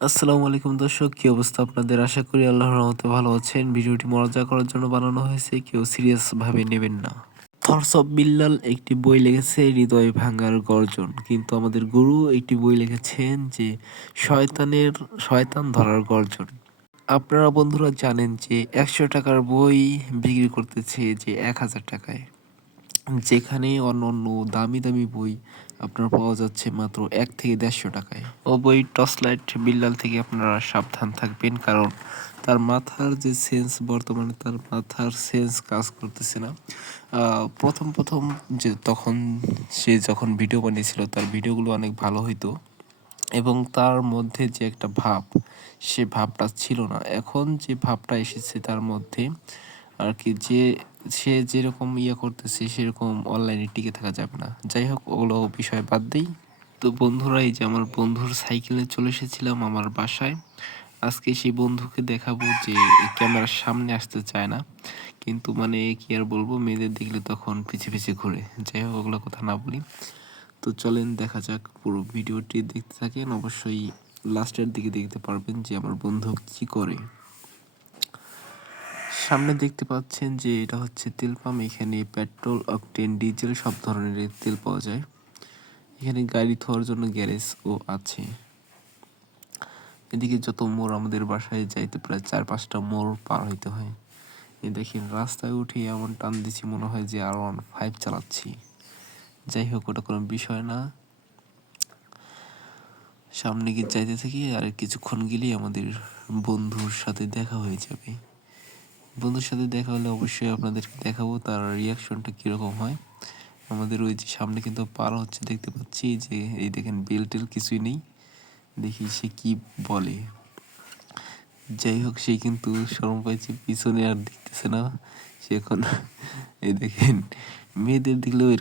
আসসালামু আলাইকুম দর্শক, কি অবস্থা আপনাদের? আশা করি আল্লাহর রহমতে ভালো আছেন। ভিডিওটি মজা করার জন্য বানানো হয়েছে, কেউ সিরিয়াস ভাবে নেবেন না। থরসব বিল্লাল একটি বই লিখেছে, হৃদয় ভাঙার গর্জন। কিন্তু আমাদের গুরু একটি বই লিখেছেন যে, শয়তানের, শয়তান ধরার গর্জন। আপনারা বন্ধুরা জানেন যে, একশো টাকার বই বিক্রি করতেছে যে, এক হাজার টাকায়। যেখানে অন্য অন্য দামি দামি বই আপনার পাওয়া যাচ্ছে মাত্র এক থেকে দেড়শো টাকায়। ও বই টর্চলাইট বিল্লাল থেকে আপনারা সাবধান থাকবেন, কারণ তার মাথার যে সেন্স বর্তমানে তার মাথার সেন্স কাজ করতেছে না। প্রথম প্রথম যে তখন সে যখন ভিডিও বানিয়েছিল, তার ভিডিওগুলো অনেক ভালো হইতো এবং তার মধ্যে যে একটা ভাব, সে ভাবটা ছিল না। এখন যে ভাবটা এসেছে তার মধ্যে আর কি যে সে যেরকম ইয়ে করতেছে, সেরকম অনলাইনে টিকে থাকা যাবে না। যাই হোক, ওগুলো বিষয় বাদ দেই। তো বন্ধুরা, এই যে আমার বন্ধুর সাইকেলে চলে এসেছিলাম আমার বাসায়। আজকে সেই বন্ধুকে দেখাবো যে ক্যামেরার সামনে আসতে চায় না। কিন্তু মানে কি আর বলব, মেয়েদের দেখলে তখন পিছে পিছে ঘুরে। যাই হোক, ওগুলো কথা না বলি। তো চলেন, দেখা যাক পুরো ভিডিওটি দেখতে থাকেন। অবশ্যই লাস্টের দিকে দেখতে পারবেন যে আমার বন্ধু কি করে। সামনে দেখতে পাচ্ছেন যে এটা হচ্ছে তেল পাম্প। এখানে পেট্রোল, অকটেন, ডিজেল সব ধরনের তেল পাওয়া যায়। এখানে গাড়ি ধোয়ার জন্য গ্যারেজও আছে। এদিকে যত মোড় আমাদের বাসায় যাইতে প্রায় চার পাঁচটা মোড় পার হইতে হয়। এ দেখেন, রাস্তায় উঠে এমন টান দিছি, মনে হয় যে আর ওয়ান ফাইভ চালাচ্ছি। যাই হোক, ওটা কোনো বিষয় না। সামনে গিয়ে যাইতে থাকি আর কিছুক্ষণ গেলেই আমাদের বন্ধুর সাথে দেখা হয়ে যাবে। বন্ধুর সাথে দেখা হলে অবশ্যই আপনাদেরকে দেখাবো তার রিয়াকশনটা কীরকম হয়। আমাদের ওই যে সামনে কিন্তু পার হচ্ছে, দেখতে পাচ্ছি যে এই দেখেন বেল টেল কিছুই নেই। দেখি সে কি বলে। যাই হোক, সে কিন্তু শরম পাইছে, পিছনে আর দেখতেছে না। সে এখন এই দেখেন মেয়েদের দিলেও